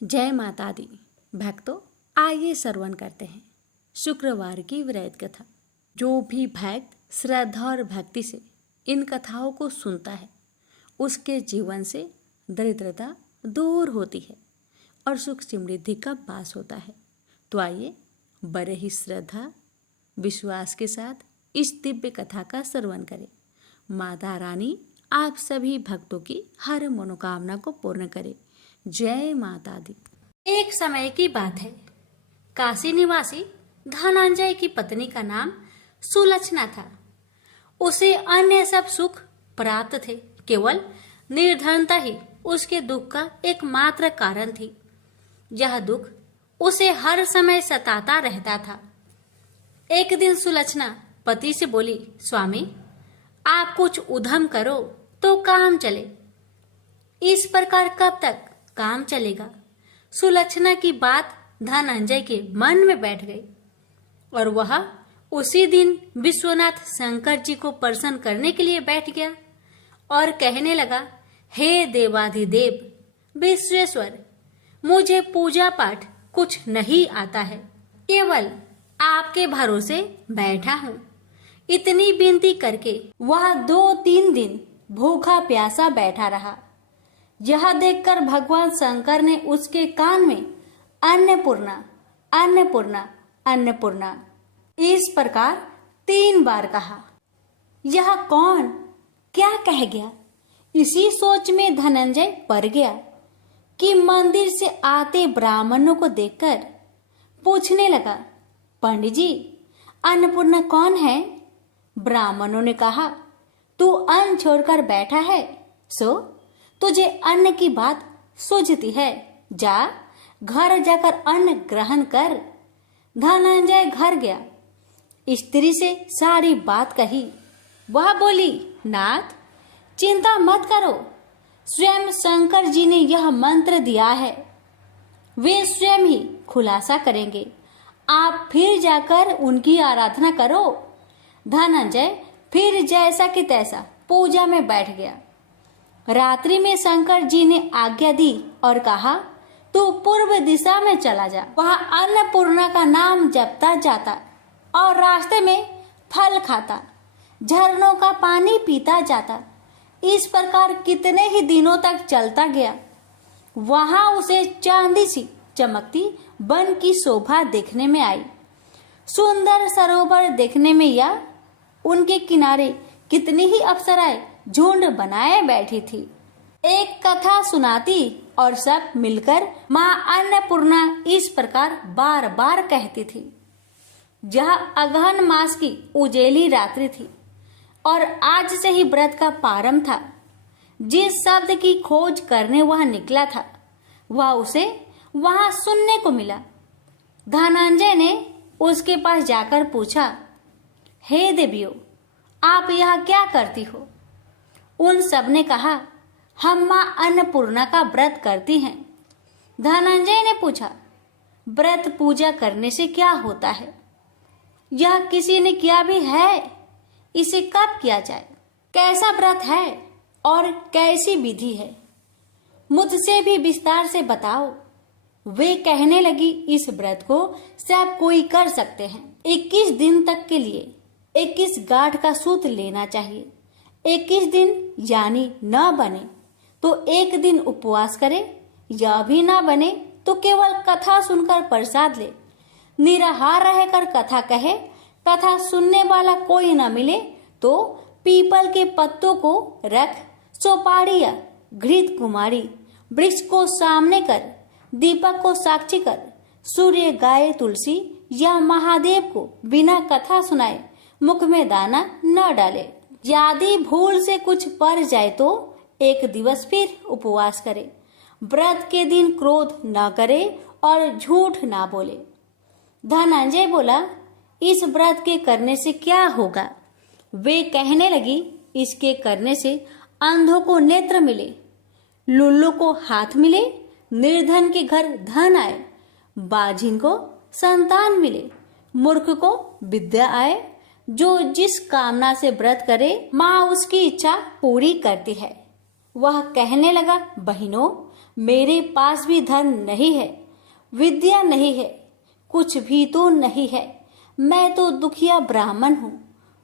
जय माता दी। भक्तों, आइए श्रवण करते हैं शुक्रवार की व्रत कथा। जो भी भक्त श्रद्धा और भक्ति से इन कथाओं को सुनता है उसके जीवन से दरिद्रता दूर होती है और सुख समृद्धि का वास होता है। तो आइए बड़े ही श्रद्धा विश्वास के साथ इस दिव्य कथा का श्रवण करें। माता रानी आप सभी भक्तों की हर मनोकामना को पूर्ण करे। जय माता दी। एक समय की बात है। काशी निवासी धनंजय की पत्नी का नाम सुलक्षणा था। उसे अन्य सब सुख प्राप्त थे, केवल निर्धनता ही उसके दुख का एकमात्र कारण थी। यह दुख उसे हर समय सताता रहता था। एक दिन सुलक्षणा पति से बोली, स्वामी आप कुछ उद्यम करो तो काम चले। इस प्रकार कब तक काम चलेगा? सुलक्षणा की बात धनंजय के मन में बैठ गई और वह उसी दिन विश्वनाथ शंकर जी को प्रसन्न करने के लिए बैठ गया और कहने लगा, हे देवाधिदेव विश्वेश्वर, मुझे पूजा पाठ कुछ नहीं आता है, केवल आपके भरोसे बैठा हूँ। इतनी विनती करके वह 2-3 दिन भूखा प्यासा बैठा रहा। यह देखकर भगवान शंकर ने उसके कान में अन्नपूर्णा अन्नपूर्णा अन्नपूर्णा इस प्रकार 3 बार कहा। यह कौन क्या कह गया? इसी सोच में धनंजय पड़ गया कि मंदिर से आते ब्राह्मणों को देखकर पूछने लगा, पंडित जी अन्नपूर्णा कौन है? ब्राह्मणों ने कहा, तू अन्न छोड़कर बैठा है, सो तुझे अन्न की बात सूझती है, जा घर जाकर अन्न ग्रहण कर। धनंजय घर गया, स्त्री से सारी बात कही। वह बोली, नाथ चिंता मत करो, स्वयं शंकर जी ने यह मंत्र दिया है, वे स्वयं ही खुलासा करेंगे, आप फिर जाकर उनकी आराधना करो। धनंजय फिर जैसा कि तैसा पूजा में बैठ गया। रात्रि में शंकर जी ने आज्ञा दी और कहा, तू पूर्व दिशा में चला जा। वहां अन्नपूर्णा का नाम जपता जाता और रास्ते में फल खाता, झरनों का पानी पीता जाता। इस प्रकार कितने ही दिनों तक चलता गया। वहां उसे चांदी सी चमकती वन की शोभा देखने में आई। सुंदर सरोवर देखने में या उनके किनारे कितनी ही अप्सराएं झुंड बनाए बैठी थी। एक कथा सुनाती और सब मिलकर माँ अन्नपूर्णा इस प्रकार बार बार कहती थी। यह अगहन मास की उजेली रात्रि थी और आज से ही व्रत का प्रारंभ था। जिस शब्द की खोज करने वह निकला था वह उसे वहां सुनने को मिला। धनंजय ने उसके पास जाकर पूछा, हे देवियों, आप यहाँ क्या करती हो? उन सब ने कहा, हम माँ अन्नपूर्णा का व्रत करती हैं। धनंजय ने पूछा, व्रत पूजा करने से क्या होता है? यह किसी ने किया भी है? इसे कब किया जाए? कैसा व्रत है और कैसी विधि है? मुझसे भी विस्तार से बताओ। वे कहने लगी, इस व्रत को सब कोई कर सकते हैं। 21 दिन तक के लिए 21 गांठ का सूत लेना चाहिए। 21 दिन यानी न बने तो 1 दिन उपवास करे, या भी ना बने तो केवल कथा सुनकर प्रसाद ले। निराहार रहकर कथा कहे, कथा सुनने वाला कोई न मिले तो पीपल के पत्तों को रख, सोपाड़ी या घृत कुमारी वृक्ष को सामने कर, दीपक को साक्षी कर, सूर्य गाय तुलसी या महादेव को बिना कथा सुनाए मुख में दाना न डाले। यदि भूल से कुछ पड़ जाए तो 1 दिवस फिर उपवास करे। व्रत के दिन क्रोध न करे और झूठ न बोले। धनंजय बोला, इस व्रत के करने से क्या होगा? वे कहने लगी, इसके करने से अंधों को नेत्र मिले, लुल्लू को हाथ मिले, निर्धन के घर धन आए, बाझिन को संतान मिले, मूर्ख को विद्या आए। जो जिस कामना से व्रत करे माँ उसकी इच्छा पूरी करती है। वह कहने लगा, बहनों मेरे पास भी धन नहीं है, विद्या नहीं है, कुछ भी तो नहीं है। मैं तो दुखिया ब्राह्मण हूँ,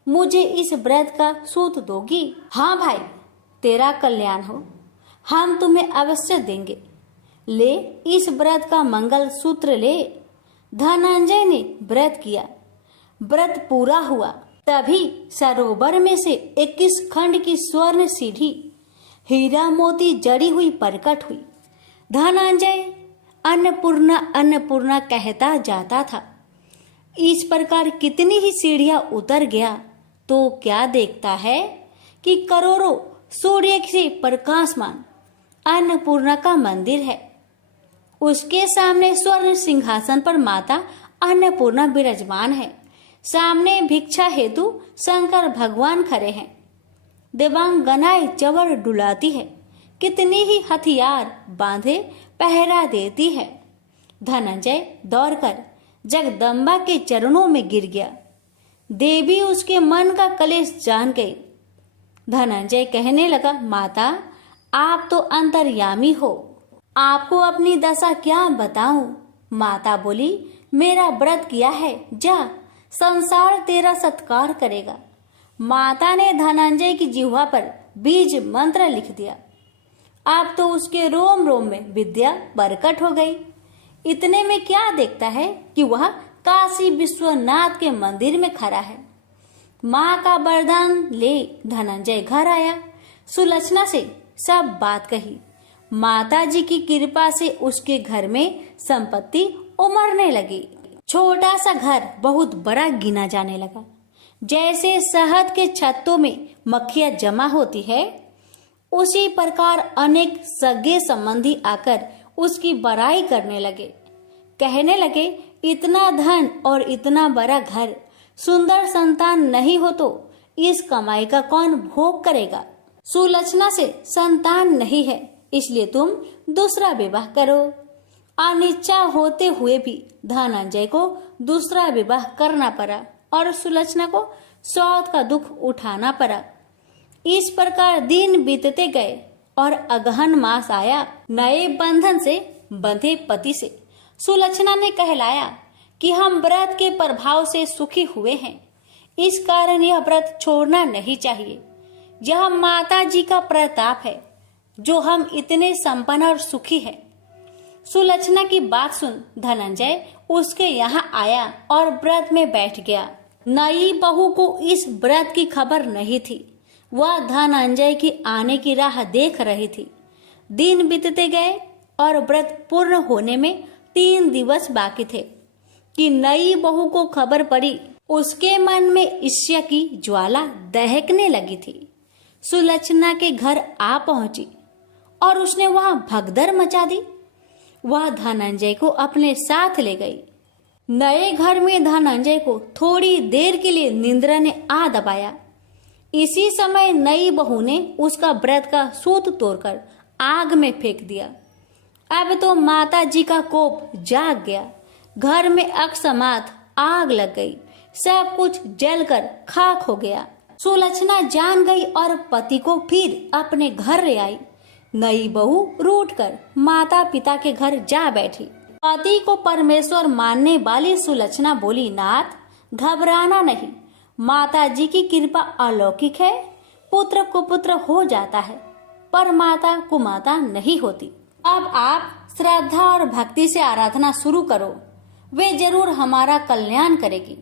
मुझे इस व्रत का सूत दोगी? हाँ भाई, तेरा कल्याण हो, हम तुम्हें अवश्य देंगे। ले इस व्रत का मंगल सूत्र ले। धनंजय ने व्रत किया। व्रत पूरा हुआ, तभी सरोवर में से 21 खंड की स्वर्ण सीढ़ी हीरा मोती जड़ी हुई प्रकट हुई। धनंजय अन्नपूर्णा अन्नपूर्णा कहता जाता था। इस प्रकार कितनी ही सीढ़ियां उतर गया तो क्या देखता है कि करोड़ों सूर्य से प्रकाशमान अन्नपूर्णा का मंदिर है। उसके सामने स्वर्ण सिंहासन पर माता अन्नपूर्णा विराजमान है। सामने भिक्षा हेतु शंकर भगवान खड़े हैं। देवांगनाएं चवर डुलाती है, कितनी ही हथियार बांधे पहरा देती है। धनंजय दौड़कर जगदम्बा के चरणों में गिर गया। देवी उसके मन का कलेश जान गई। धनंजय कहने लगा, माता आप तो अंतर्यामी हो, आपको अपनी दशा क्या बताऊं? माता बोली, मेरा व्रत किया है, जा, संसार तेरा सत्कार करेगा। माता ने धनंजय की जिह्वा पर बीज मंत्र लिख दिया। अब तो उसके रोम रोम में विद्या प्रकट हो गई। इतने में क्या देखता है कि वह काशी विश्वनाथ के मंदिर में खड़ा है। माँ का वरदान ले धनंजय घर आया। सुलक्षणा से सब बात कही। माता जी की कृपा से उसके घर में संपत्ति उमड़ने लगी। छोटा सा घर बहुत बड़ा गिना जाने लगा। जैसे शहद के छत्तों में मक्खियां जमा होती है, उसी प्रकार अनेक सगे संबंधी आकर उसकी बड़ाई करने लगे। कहने लगे, इतना धन और इतना बड़ा घर, सुंदर संतान नहीं हो तो इस कमाई का कौन भोग करेगा? सुलक्षणा से संतान नहीं है, इसलिए तुम दूसरा विवाह करो। अनिच्छा होते हुए भी धनंजय को दूसरा विवाह करना पड़ा और सुलक्षणा को सौत का दुख उठाना पड़ा। इस प्रकार दिन बीतते गए और अगहन मास आया। नए बंधन से बंधे पति से सुलक्षणा ने कहलाया कि हम व्रत के प्रभाव से सुखी हुए हैं, इस कारण यह व्रत छोड़ना नहीं चाहिए। यह माता जी का प्रताप है जो हम इतने संपन्न और सुखी हैं। सुलक्षणा की बात सुन धनंजय उसके यहाँ आया और व्रत में बैठ गया। नई बहू को इस व्रत की खबर नहीं थी। वह धनंजय की आने की राह देख रही थी। दिन बीतते गए और व्रत पूर्ण होने में 3 दिवस बाकी थे कि नई बहू को खबर पड़ी। उसके मन में ईर्ष्या की ज्वाला दहकने लगी थी। सुलक्षणा के घर आ पहुंची और उसने वहां भगदड़ मचा दी। वह धनंजय को अपने साथ ले गई। नए घर में धनंजय को थोड़ी देर के लिए निंद्रा ने आ दबाया। इसी समय नई बहू ने उसका व्रत का सूत तोड़कर आग में फेंक दिया। अब तो माता जी का कोप जाग गया। घर में अकस्मात आग लग गई। सब कुछ जलकर खाक हो गया। सुलक्षणा जान गई और पति को फिर अपने घर ले आई। नई बहू रूठकर माता पिता के घर जा बैठी। पति को परमेश्वर मानने वाली सुलक्षणा बोली, नाथ घबराना नहीं, माता जी की कृपा अलौकिक है। पुत्र को पुत्र हो जाता है, पर माता कुमाता नहीं होती। अब आप श्रद्धा और भक्ति से आराधना शुरू करो, वे जरूर हमारा कल्याण करेगी।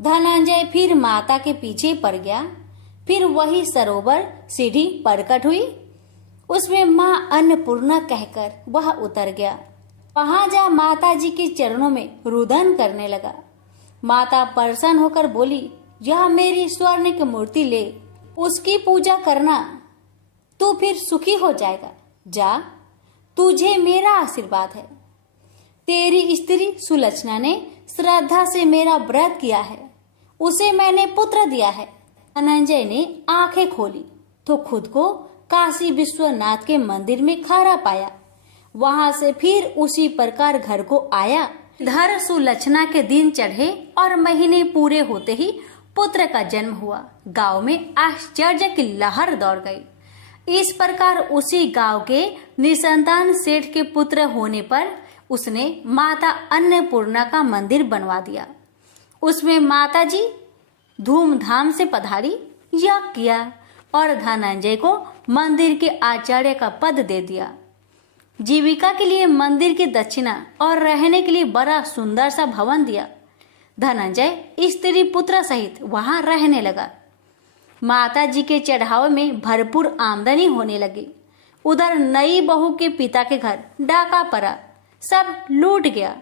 धनंजय फिर माता के पीछे पड़ गया। फिर वही सरोवर सीढ़ी प्रकट हुई। उसमें माँ अन्नपूर्णा कहकर वह उतर गया। वहां जा माता जी के चरणों में रुदन करने लगा। माता प्रसन्न होकर बोली, यह मेरी स्वर्ण की मूर्ति ले, उसकी पूजा करना, तू फिर सुखी हो जाएगा। जा, तुझे मेरा आशीर्वाद है। तेरी स्त्री सुलक्षणा ने श्रद्धा से मेरा व्रत किया है, उसे मैंने पुत्र दिया है। धनंजय ने आंखें खोली तो खुद को काशी विश्वनाथ के मंदिर में खड़ा पाया। वहां से फिर उसी प्रकार घर को आया। धर सुलक्षणा के दिन चढ़े और महीने पूरे होते ही पुत्र का जन्म हुआ। गांव में आश्चर्य की लहर दौड़ गई। इस प्रकार उसी गांव के निसंतान सेठ के पुत्र होने पर उसने माता अन्नपूर्णा का मंदिर बनवा दिया। उसमें माता जी धूमधाम से पधारी, यज्ञ किया और धनंजय को मंदिर के आचार्य का पद दे दिया। जीविका के लिए मंदिर की दक्षिणा और रहने के लिए बड़ा सुंदर सा भवन दिया। धनंजय स्त्री पुत्र सहित वहां रहने लगा। माता जी के चढ़ावे में भरपूर आमदनी होने लगी। उधर नई बहू के पिता के घर डाका पड़ा, सब लूट गया।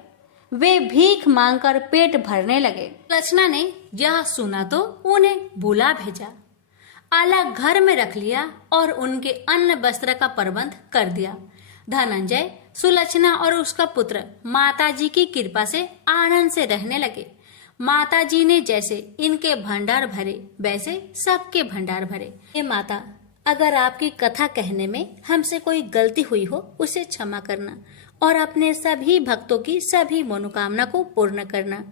वे भीख मांगकर पेट भरने लगे। लक्षणा ने यह सुना तो उन्हें बुला भेजा, अलग घर में रख लिया और उनके अन्न वस्त्र का प्रबंध कर दिया। धनंजय, सुलक्षणा और उसका पुत्र माता जी की कृपा से आनंद से रहने लगे। माता जी ने जैसे इनके भंडार भरे वैसे सबके भंडार भरे। हे माता, अगर आपकी कथा कहने में हमसे कोई गलती हुई हो उसे क्षमा करना और अपने सभी भक्तों की सभी मनोकामना को पूर्ण करना।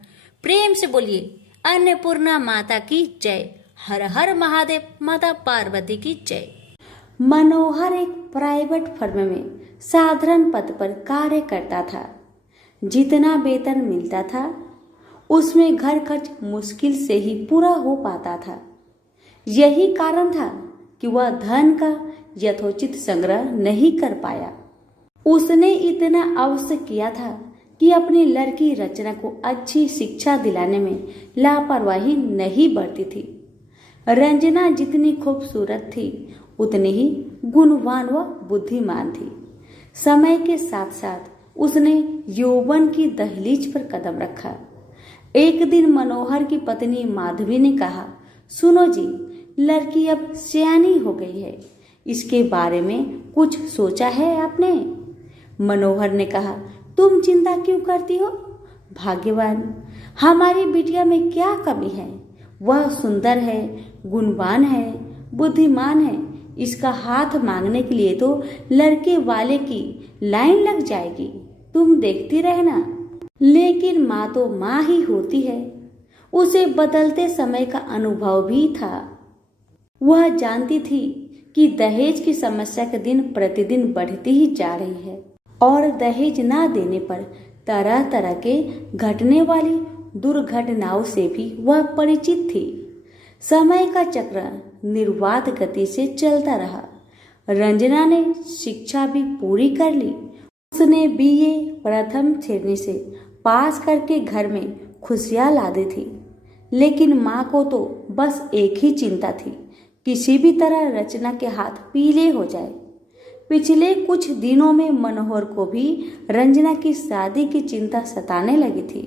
प्रेम से बोलिए अन्नपूर्णा माता की जय। हर हर महादेव, माता पार्वती की जय। मनोहर एक प्राइवेट फर्म में साधारण पद पर कार्य करता था। जितना वेतन मिलता था उसमें घर खर्च मुश्किल से ही पूरा हो पाता था। यही कारण था कि वह धन का यथोचित संग्रह नहीं कर पाया। उसने इतना अवश्य किया था कि अपनी लड़की रचना को अच्छी शिक्षा दिलाने में लापरवाही नहीं बरती थी। रंजना जितनी खूबसूरत थी उतनी ही गुणवान व बुद्धिमान थी। समय के साथ साथ उसने यौवन की दहलीज पर कदम रखा। एक दिन मनोहर की पत्नी माधवी ने कहा, सुनो जी, लड़की अब सयानी हो गई है, इसके बारे में कुछ सोचा है आपने? मनोहर ने कहा, तुम चिंता क्यों करती हो? भाग्यवान, हमारी बिटिया में क्या कमी है? वह सुंदर है, गुणवान है, बुद्धिमान है। इसका हाथ मांगने के लिए तो लड़के वाले की लाइन लग जाएगी, तुम देखती रहना। लेकिन माँ तो माँ ही होती है। उसे बदलते समय का अनुभव भी था। वह जानती थी कि दहेज की समस्या के दिन प्रतिदिन बढ़ती ही जा रही है और दहेज ना देने पर तरह तरह के घटने वाली दुर्घटनाओं से भी वह परिचित थी। समय का चक्र निर्वाध गति से चलता रहा। रंजना ने शिक्षा भी पूरी कर ली। उसने बीए प्रथम श्रेणी से पास करके घर में खुशियां ला दी थी। लेकिन माँ को तो बस एक ही चिंता थी, किसी भी तरह रचना के हाथ पीले हो जाए। पिछले कुछ दिनों में मनोहर को भी रंजना की शादी की चिंता सताने लगी थी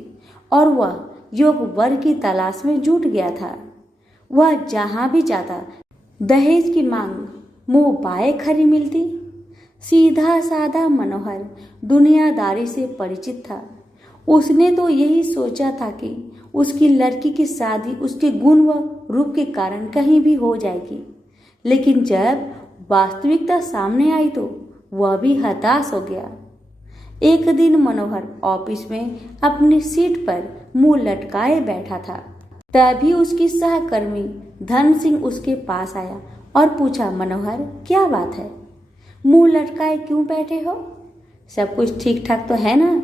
और वह योग वर की तलाश में जुट गया था। वह जहां भी जाता दहेज की मांग मुंह बाए खरी मिलती। सीधा साधा मनोहर दुनियादारी से परिचित था। उसने तो यही सोचा था कि उसकी लड़की की शादी उसके गुण व रूप के कारण कहीं भी हो जाएगी। लेकिन जब वास्तविकता सामने आई तो वह भी हताश हो गया। एक दिन मनोहर ऑफिस में अपनी सीट पर मुंह लटकाए बैठा था। तभी उसकी सहकर्मी धन सिंह उसके पास आया और पूछा, मनोहर क्या बात है, मुंह लटकाए क्यों बैठे हो? सब कुछ ठीक ठाक तो है ना?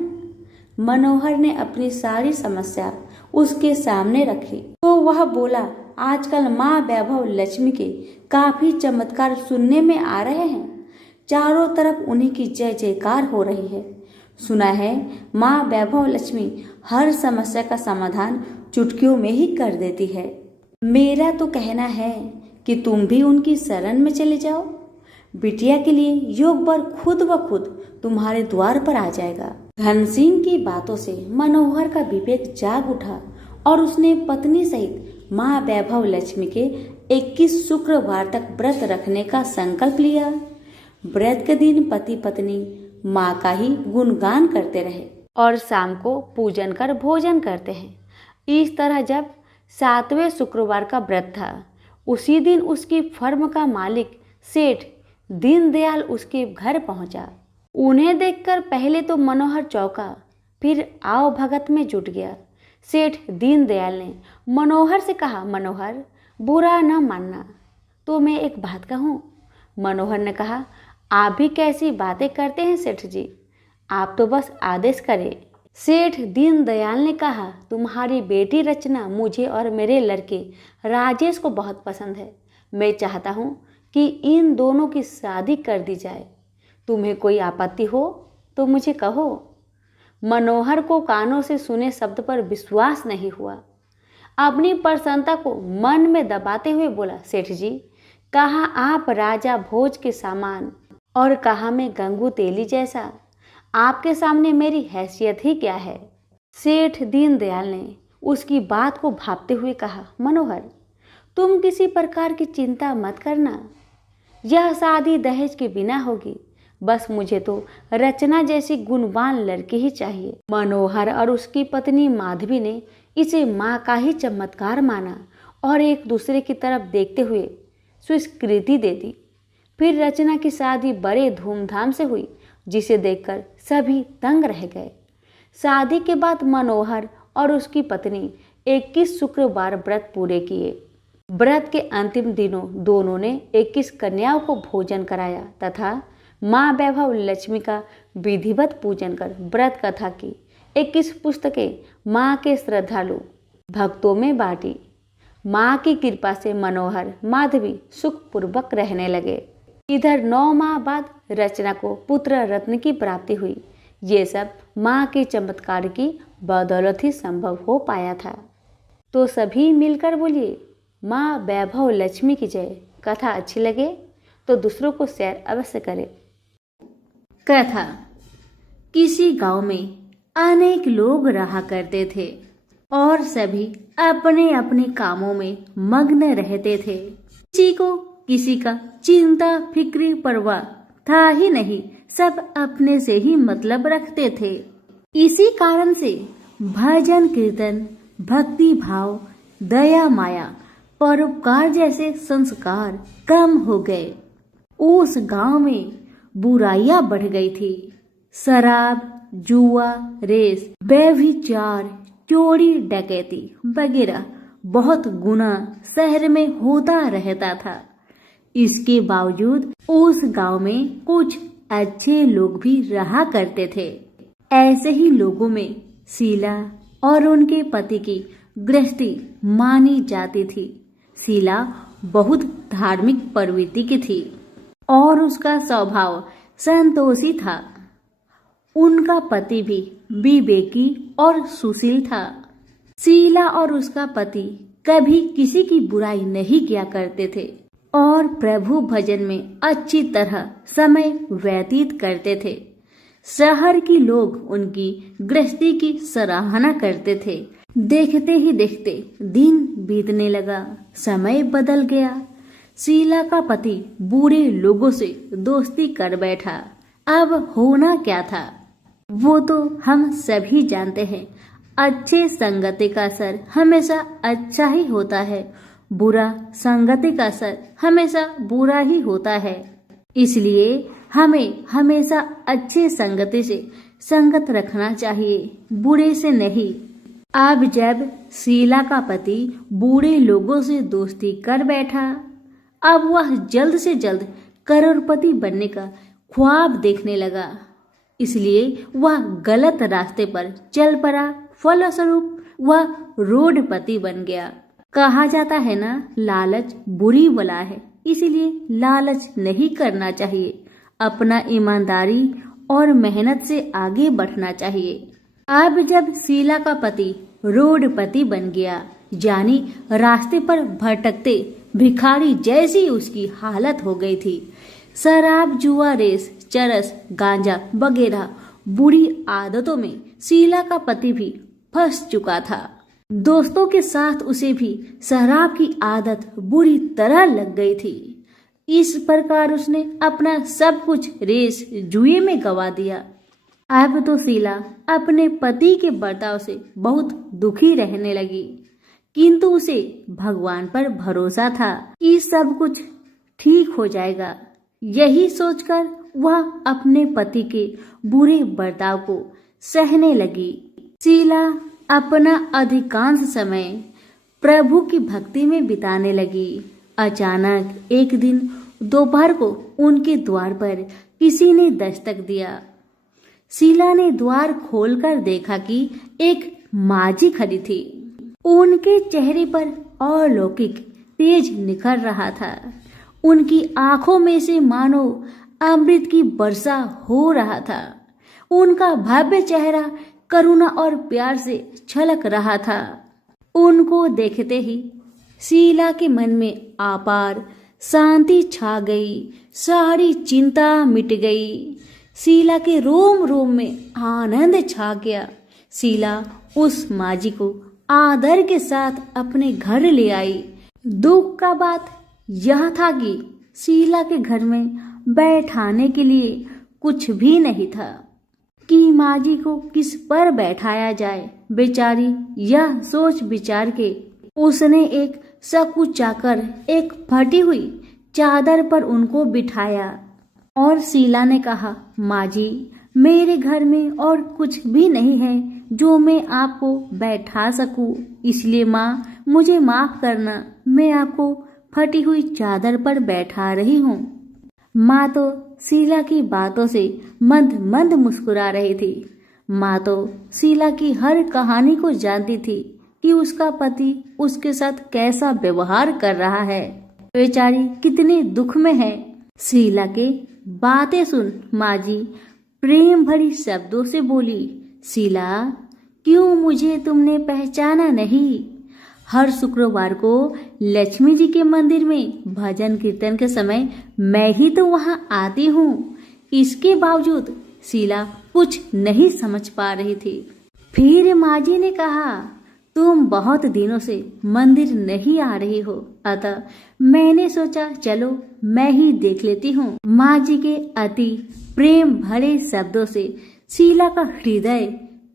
मनोहर ने अपनी सारी समस्या उसके सामने रखी तो वह बोला, आजकल माँ वैभव लक्ष्मी के काफी चमत्कार सुनने में आ रहे हैं। चारों तरफ उन्हीं की जय जयकार हो रही है। सुना है माँ वैभव लक्ष्मी हर समस्या का समाधान चुटकियों में ही कर देती है। मेरा तो कहना है कि तुम भी उनकी शरण में चले जाओ। बिटिया के लिए योग वर खुद ब खुद तुम्हारे द्वार पर आ जाएगा। धन सिंह की बातों से मनोहर का विवेक जाग उठा और उसने पत्नी सहित माँ वैभव लक्ष्मी के 21 शुक्रवार तक व्रत रखने का संकल्प लिया। व्रत के दिन पति पत्नी माँ का ही गुणगान करते रहे और शाम को पूजन कर भोजन करते हैं। इस तरह जब 7वें शुक्रवार का व्रत था, उसी दिन उसकी फर्म का मालिक सेठ दीनदयाल उसके घर पहुंचा। उन्हें देखकर पहले तो मनोहर चौंका, फिर आओ भगत में जुट गया। सेठ दीनदयाल ने मनोहर से कहा, मनोहर बुरा न मानना, तो मैं एक बात कहूँ, मनोहर ने कहा, आप भी कैसी बातें करते हैं सेठ जी, आप तो बस आदेश करें। सेठ दीनदयाल ने कहा, तुम्हारी बेटी रचना मुझे और मेरे लड़के राजेश को बहुत पसंद है। मैं चाहता हूँ कि इन दोनों की शादी कर दी जाए। तुम्हें कोई आपत्ति हो तो मुझे कहो। मनोहर को कानों से सुने शब्द पर विश्वास नहीं हुआ। अपनी प्रसन्नता को मन में दबाते हुए बोला, सेठ जी, कहा आप राजा भोज के सामान और कहा मैं गंगू तेली जैसा। आपके सामने मेरी हैसियत ही क्या है। सेठ दीनदयाल ने उसकी बात को भांपते हुए कहा, मनोहर, तुम किसी प्रकार की चिंता मत करना। यह शादी दहेज के बिना होगी। बस मुझे तो रचना जैसी गुणवान लड़की ही चाहिए। मनोहर और उसकी पत्नी माधवी ने इसे माँ का ही चमत्कार माना और एक दूसरे की तरफ देखते हुए स्वीकृति दे दी। फिर रचना की शादी बड़े धूमधाम से हुई, जिसे देखकर सभी तंग रह गए। शादी के बाद मनोहर और उसकी पत्नी 21 शुक्रवार व्रत पूरे किए। व्रत के अंतिम दिनों दोनों ने 21 कन्याओं को भोजन कराया तथा माँ वैभव लक्ष्मी का विधिवत पूजन कर व्रत कथा की 21 पुस्तकें माँ के श्रद्धालु भक्तों में बांटी। माँ की कृपा से मनोहर माधवी सुखपूर्वक रहने लगे। इधर 9 माह बाद रचना को पुत्र रत्न की प्राप्ति हुई। ये सब माँ के चमत्कार की बदौलत ही संभव हो पाया था। तो सभी मिलकर बोलिए, माँ वैभव लक्ष्मी की जय। कथा अच्छी लगे तो दूसरों को शेयर अवश्य करें। कथा। किसी गांव में अनेक लोग रहा करते थे और सभी अपने अपने कामों में मग्न रहते थे। किसी को किसी का चिंता फिक्री परवाह था ही नहीं। सब अपने से ही मतलब रखते थे। इसी कारण से भजन कीर्तन, भक्ति भाव, दया माया, परोपकार जैसे संस्कार कम हो गए। उस गांव में बुराइयां बढ़ गई थी। शराब, जुआ, रेस, व्यभिचार, चोरी, डकैती वगैरह बहुत गुना शहर में होता रहता था। इसके बावजूद उस गांव में कुछ अच्छे लोग भी रहा करते थे। ऐसे ही लोगों में शीला और उनके पति की गृहस्थी मानी जाती थी। शीला बहुत धार्मिक प्रवृत्ति की थी और उसका स्वभाव संतोषी था। उनका पति भी विवेकी और सुशील था। शीला और उसका पति कभी किसी की बुराई नहीं किया करते थे और प्रभु भजन में अच्छी तरह समय व्यतीत करते थे। शहर के लोग उनकी गृहस्थी की सराहना करते थे। देखते ही देखते दिन बीतने लगा, समय बदल गया। शीला का पति बूढ़े लोगों से दोस्ती कर बैठा। अब होना क्या था वो तो हम सभी जानते हैं। अच्छे संगति का असर हमेशा अच्छा ही होता है, बुरा संगति का असर हमेशा बुरा ही होता है। इसलिए हमें हमेशा अच्छे संगति से संगत रखना चाहिए, बुरे से नहीं। अब जब शीला का पति बूढ़े लोगों से दोस्ती कर बैठा, अब वह जल्द से जल्द करोड़पति बनने का ख्वाब देखने लगा। इसलिए वह गलत रास्ते पर चल पड़ा। फलस्वरूप वह रोडपति बन गया। कहा जाता है ना, लालच बुरी बला है, इसलिए लालच नहीं करना चाहिए। अपना ईमानदारी और मेहनत से आगे बढ़ना चाहिए। अब जब शीला का पति रोडपति बन गया, जानी रास्ते पर भटकते भिखारी जैसी उसकी हालत हो गई थी। शराब, जुआ, रेस, चरस, गांजा वगैरह बुरी आदतों में शीला का पति भी फंस चुका था। दोस्तों के साथ उसे भी शराब की आदत बुरी तरह लग गई थी। इस प्रकार उसने अपना सब कुछ रेस जुए में गवा दिया। अब तो शीला अपने पति के बर्ताव से बहुत दुखी रहने लगी, किंतु उसे भगवान पर भरोसा था कि सब कुछ ठीक हो जाएगा। यही सोचकर वह अपने पति के बुरे बर्ताव को सहने लगी। शीला अपना अधिकांश समय प्रभु की भक्ति में बिताने लगी। अचानक एक दिन दोपहर को उनके द्वार पर किसी ने दस्तक दिया। शीला ने द्वार खोलकर देखा कि एक माजी खड़ी थी। उनके चेहरे पर अलौकिक तेज निखर रहा था। उनकी आंखों में से मानो अमृत की वर्षा हो रहा था। उनका भव्य चेहरा करुणा और प्यार से छलक रहा था। उनको देखते ही शीला के मन में अपार शांति छा गई। सारी चिंता मिट गई। शीला के रोम रोम में आनंद छा गया। शीला उस माजी को आदर के साथ अपने घर ले आई। दुख का बात यह था कि शीला के घर में बैठाने के लिए कुछ भी नहीं था कि माजी को किस पर बैठाया जाए। बेचारी यह सोच विचार के उसने एक सकुचाकर एक फटी हुई चादर पर उनको बिठाया और शीला ने कहा, माजी, मेरे घर में और कुछ भी नहीं है जो मैं आपको बैठा सकूं, इसलिए माँ मुझे माफ करना, मैं आपको फटी हुई चादर पर बैठा रही हूँ। माँ तो शीला की बातों से मंद मंद मुस्कुरा रही थी। माँ तो शीला की हर कहानी को जानती थी कि उसका पति उसके साथ कैसा व्यवहार कर रहा है। बेचारी कितने दुख में है। शीला के बातें सुन माँ जी प्रेम भरी शब्दों से बोली, शीला, क्यों मुझे तुमने पहचाना नहीं? हर शुक्रवार को लक्ष्मी जी के मंदिर में भजन कीर्तन के समय मैं ही तो वहां आती हूँ। इसके बावजूद शीला कुछ नहीं समझ पा रही थी। फिर माँ जी ने कहा, तुम बहुत दिनों से मंदिर नहीं आ रही हो, अतः मैंने सोचा चलो मैं ही देख लेती हूँ। माँ जी के अति प्रेम भरे शब्दों से शीला का हृदय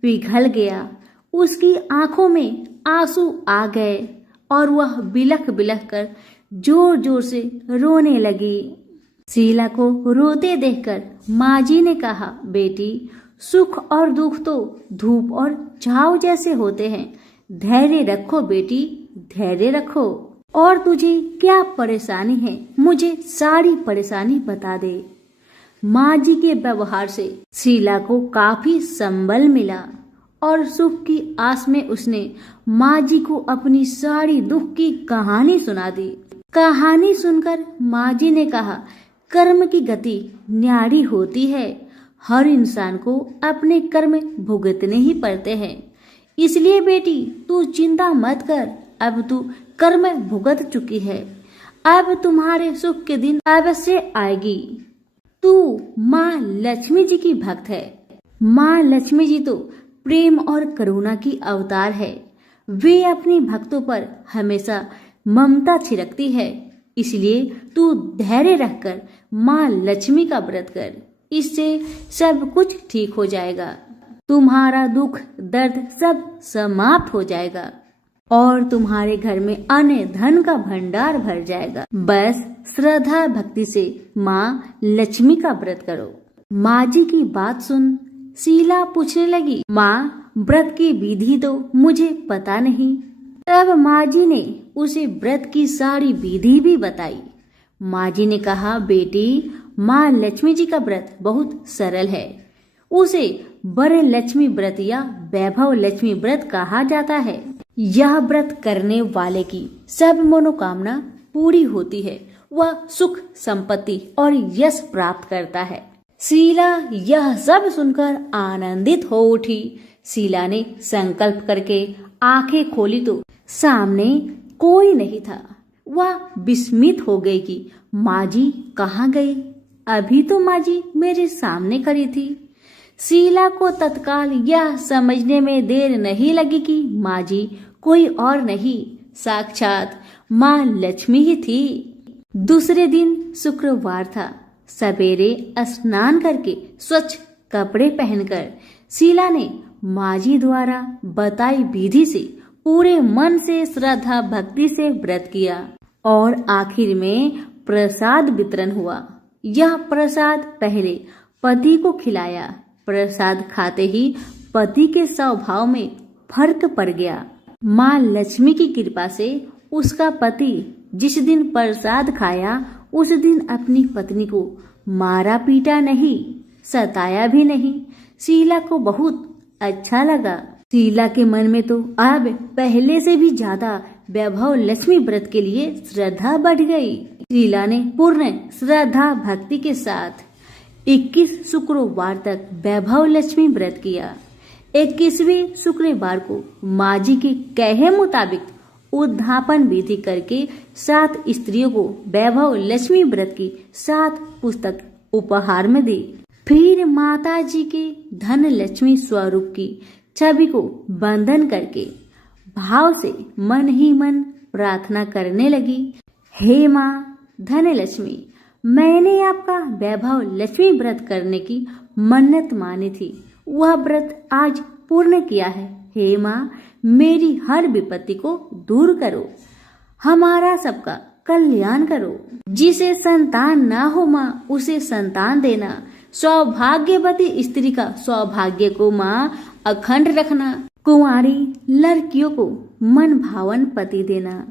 पिघल गया। उसकी आंखों में आंसू आ गए और वह बिलख बिलख कर जोर जोर से रोने लगी। शीला को रोते देखकर माँ जी ने कहा, बेटी, सुख और दुख तो धूप और छाव जैसे होते हैं। धैर्य रखो बेटी, धैर्य रखो। और तुझे क्या परेशानी है, मुझे सारी परेशानी बता दे। माँ जी के व्यवहार से शीला को काफी संबल मिला और सुख की आस में उसने माँ जी को अपनी सारी दुख की कहानी सुना दी। कहानी सुनकर माँ जी ने कहा, कर्म की गति न्यारी होती है। हर इंसान को अपने कर्म भुगतने ही पड़ते हैं। इसलिए बेटी तू चिंता मत कर, अब तू कर्म भुगत चुकी है। अब तुम्हारे सुख के दिन अवश्य आएगी। तू माँ लक्ष्मी जी की भक्त है। माँ लक्ष्मी जी तो प्रेम और करुणा की अवतार है। वे अपनी भक्तों पर हमेशा ममता छिड़कती है। इसलिए तू धैर्य रखकर माँ लक्ष्मी का व्रत कर, इससे सब कुछ ठीक हो जाएगा। तुम्हारा दुख दर्द सब समाप्त हो जाएगा और तुम्हारे घर में अन्न धन का भंडार भर जाएगा। बस श्रद्धा भक्ति से माँ लक्ष्मी का व्रत करो। माँ जी की बात सुन शीला पूछने लगी, माँ, व्रत की विधि तो मुझे पता नहीं। तब माँ जी ने उसे व्रत की सारी विधि भी बताई। माँ जी ने कहा, बेटी, माँ लक्ष्मी जी का व्रत बहुत सरल है। उसे वर लक्ष्मी व्रत या वैभव लक्ष्मी व्रत कहा जाता है। यह व्रत करने वाले की सब मनोकामना पूरी होती है। वह सुख संपत्ति और यश प्राप्त करता है। शीला यह सब सुनकर आनंदित हो उठी। शीला ने संकल्प करके आंखें खोली तो सामने कोई नहीं था। वह विस्मित हो गई कि माँ जी कहाँ गई? अभी तो माँ जी मेरे सामने खड़ी थी। शीला को तत्काल यह समझने में देर नहीं लगी कि माँ जी कोई और नहीं, साक्षात माँ लक्ष्मी ही थी। दूसरे दिन शुक्रवार था। सवेरे स्नान करके स्वच्छ कपड़े पहनकर शीला ने माँ जी द्वारा बताई विधि से पूरे मन से श्रद्धा भक्ति से व्रत किया और आखिर में प्रसाद वितरण हुआ। यह प्रसाद पहले पति को खिलाया। प्रसाद खाते ही पति के स्वभाव में फर्क पड़ गया। माँ लक्ष्मी की कृपा से उसका पति जिस दिन प्रसाद खाया उस दिन अपनी पत्नी को मारा पीटा नहीं, सताया भी नहीं। शीला को बहुत अच्छा लगा। शीला के मन में तो अब पहले से भी ज्यादा वैभव लक्ष्मी व्रत के लिए श्रद्धा बढ़ गई। शीला ने पूर्ण श्रद्धा भक्ति के साथ 21 शुक्रवार तक वैभव लक्ष्मी व्रत किया। 21वें शुक्रवार को माँ जी के कहे मुताबिक उद्धापन विधि करके 7 स्त्रियों को वैभव लक्ष्मी व्रत की 7 पुस्तक उपहार में दी। फिर माता जी के धन लक्ष्मी स्वरूप की छवि को बंधन करके भाव से मन ही मन प्रार्थना करने लगी। हे माँ धन लक्ष्मी, मैंने आपका वैभव लक्ष्मी व्रत करने की मन्नत मानी थी, वह व्रत आज पूर्ण किया है। हे माँ, मेरी हर विपत्ति को दूर करो, हमारा सबका कल्याण करो। जिसे संतान ना हो माँ, उसे संतान देना। सौभाग्यवती स्त्री का सौभाग्य को माँ अखंड रखना। कुंवारी लड़कियों को मन भावन पति देना।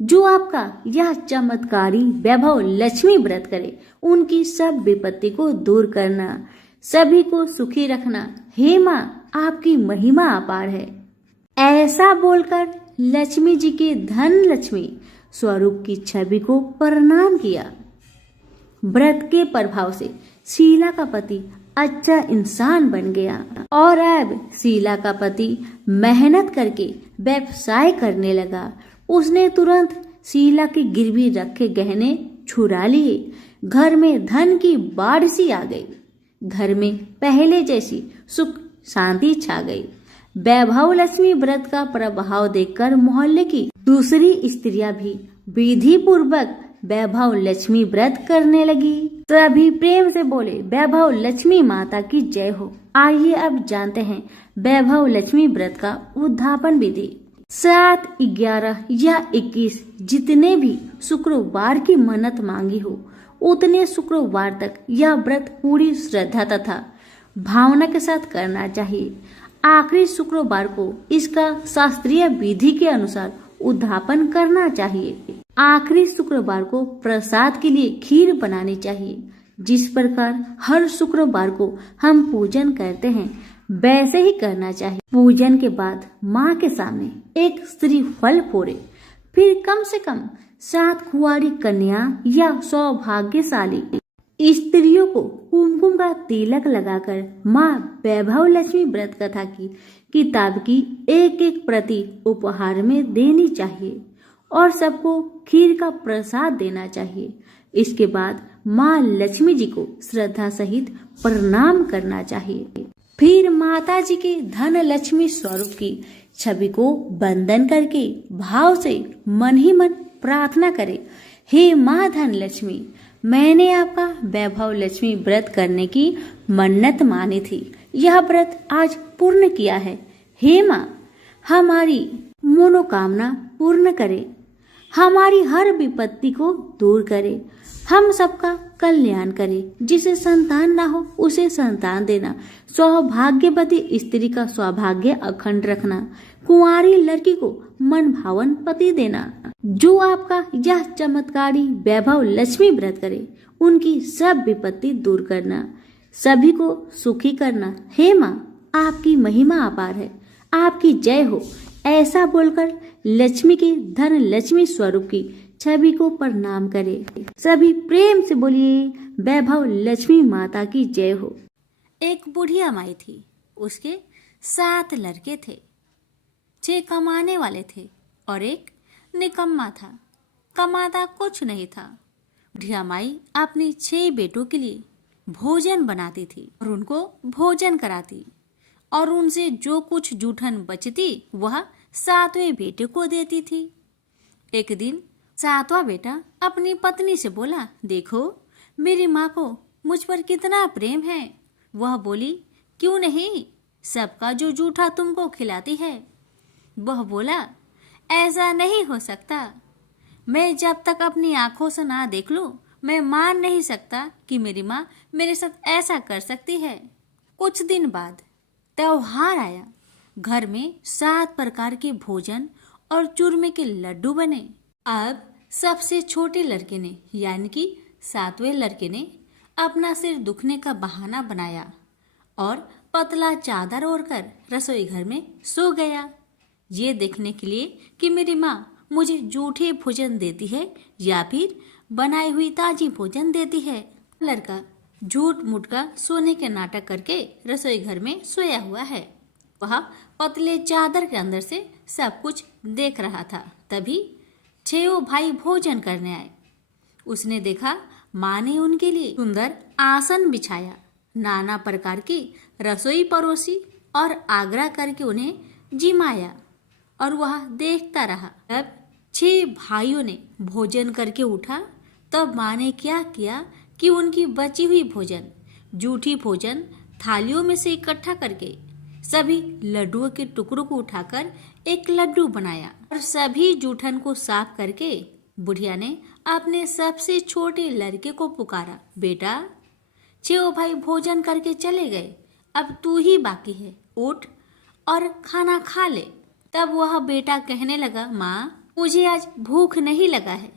जो आपका यह चमत्कारी वैभव लक्ष्मी व्रत करे, उनकी सब विपत्ति को दूर करना, सभी को सुखी रखना। हे माँ, आपकी महिमा अपार है। ऐसा बोलकर लक्ष्मी जी के धन लक्ष्मी स्वरूप की छवि को प्रणाम किया। व्रत के प्रभाव से शीला का पति अच्छा इंसान बन गया और अब शीला का पति मेहनत करके व्यवसाय करने लगा। उसने तुरंत शीला की गिरवी रखे गहने छुड़ा लिए। घर में धन की बाढ़ सी आ गई। घर में पहले जैसी सुख शांति छा गई। वैभव लक्ष्मी व्रत का प्रभाव देखकर मोहल्ले की दूसरी स्त्रियां भी विधि पूर्वक वैभव लक्ष्मी व्रत करने लगी। सभी प्रेम से बोले, वैभव लक्ष्मी माता की जय हो। आइए अब जानते हैं वैभव लक्ष्मी व्रत का उद्धापन विधि। 7, 11 या 21 जितने भी शुक्रवार की मन्नत मांगी हो, उतने शुक्रवार तक यह व्रत पूरी श्रद्धा तथा भावना के साथ करना चाहिए। आखिरी शुक्रवार को इसका शास्त्रीय विधि के अनुसार उद्धापन करना चाहिए। आखिरी शुक्रवार को प्रसाद के लिए खीर बनानी चाहिए। जिस प्रकार हर शुक्रवार को हम पूजन करते हैं, वैसे ही करना चाहिए। पूजन के बाद माँ के सामने एक श्रीफल फोड़े। फिर कम से कम 7 कुंवारी कन्या या सौभाग्यशाली स्त्रियों को कुमकुम का तिलक लगाकर माँ वैभव लक्ष्मी व्रत कथा की किताब की एक प्रति उपहार में देनी चाहिए और सबको खीर का प्रसाद देना चाहिए। इसके बाद माँ लक्ष्मी जी को श्रद्धा सहित प्रणाम करना चाहिए। फिर माता जी के धन लक्ष्मी स्वरूप की छवि को बंधन करके भाव से मन ही मन प्रार्थना करे। हे माँ धन लक्ष्मी, मैंने आपका वैभव लक्ष्मी व्रत करने की मन्नत मानी थी, यह व्रत आज पूर्ण किया है। हे माँ, हमारी मनोकामना पूर्ण करे, हमारी हर विपत्ति को दूर करे, हम सबका कल्याण करे। जिसे संतान ना हो, उसे संतान देना। सौभाग्यवती स्त्री का सौभाग्य अखंड रखना। कुंवारी लड़की को मन भावन पति देना। जो आपका यह चमत्कारी वैभव लक्ष्मी व्रत करे, उनकी सब विपत्ति दूर करना, सभी को सुखी करना। हे माँ, आपकी महिमा अपार है, आपकी जय हो। ऐसा बोलकर लक्ष्मी के धन लक्ष्मी स्वरूप की छवि को प्रणाम करे। सभी प्रेम से बोलिए, वैभव लक्ष्मी माता की जय हो। एक बुढ़िया माई थी, उसके 7 लड़के थे। 6 कमाने वाले थे और एक निकम्मा था, कमाता कुछ नहीं था। बुढ़िया माई अपने 6 बेटों के लिए भोजन बनाती थी और उनको भोजन कराती और उनसे जो कुछ जूठन बचती वह 7वें बेटे को देती थी। एक दिन 7वां बेटा अपनी पत्नी से बोला, देखो मेरी माँ को मुझ पर कितना प्रेम है। वह बोली, क्यों नहीं, सबका जो जूठा तुमको खिलाती है। वह बोला, ऐसा नहीं हो सकता, मैं जब तक अपनी आंखों से ना देख लूं, मैं मान नहीं सकता कि मेरी माँ मेरे साथ ऐसा कर सकती है। कुछ दिन बाद त्योहार आया। घर में 7 प्रकार के भोजन और चूरमे के लड्डू बने। अब सबसे छोटे लड़के ने यानी कि 7वें लड़के ने अपना सिर दुखने का बहाना बनाया और पतला चादर ओढ़कर रसोई घर में सो गया, ये देखने के लिए कि मेरी माँ मुझे जूठे भोजन देती है या फिर बनाई हुई ताजी भोजन देती है। लड़का झूठ मूठ का सोने के नाटक करके रसोई घर में सोया हुआ है। वह पतले चादर के अंदर से सब कुछ देख रहा था। तभी 6 भाई भोजन करने आए। उसने देखा माँ ने उनके लिए सुंदर आसन बिछाया, नाना प्रकार की रसोई परोसी और आग्रह करके उन्हें जिमाया और वह देखता रहा। तब 6 भाइयों ने भोजन करके उठा। तब माँ ने क्या किया कि उनकी बची हुई भोजन, जूठी भोजन थालियों में से इकट्ठा करके सभी लड्डुओं के टुकड़ों को उठाकर एक लड्डू बनाया और सभी जूठन को साफ करके बुढ़िया ने अपने सबसे छोटे लड़के को पुकारा, बेटा 6 भाई भोजन करके चले गए, अब तू ही बाकी है, उठ और खाना खा ले। तब वह बेटा कहने लगा, माँ मुझे आज भूख नहीं लगा है,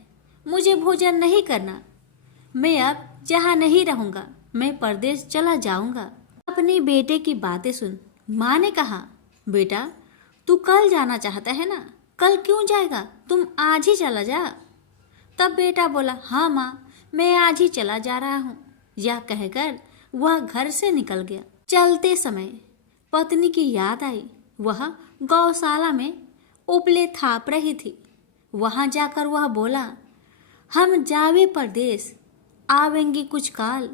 मुझे भोजन नहीं करना, मैं अब जहाँ नहीं रहूँगा, मैं परदेश चला जाऊँगा। अपने बेटे की बातें सुन माँ ने कहा, बेटा तू कल जाना चाहता है ना, कल क्यों जाएगा, तुम आज ही चला जा। तब बेटा बोला, हाँ माँ मैं आज ही चला जा रहा हूँ। यह कहकर वह घर से निकल गया। चलते समय पत्नी की याद आई। वह गौशाला में उपले थाप रही थी। वहाँ जाकर वह बोला, हम जावे परदेश, आवेंगे कुछ काल,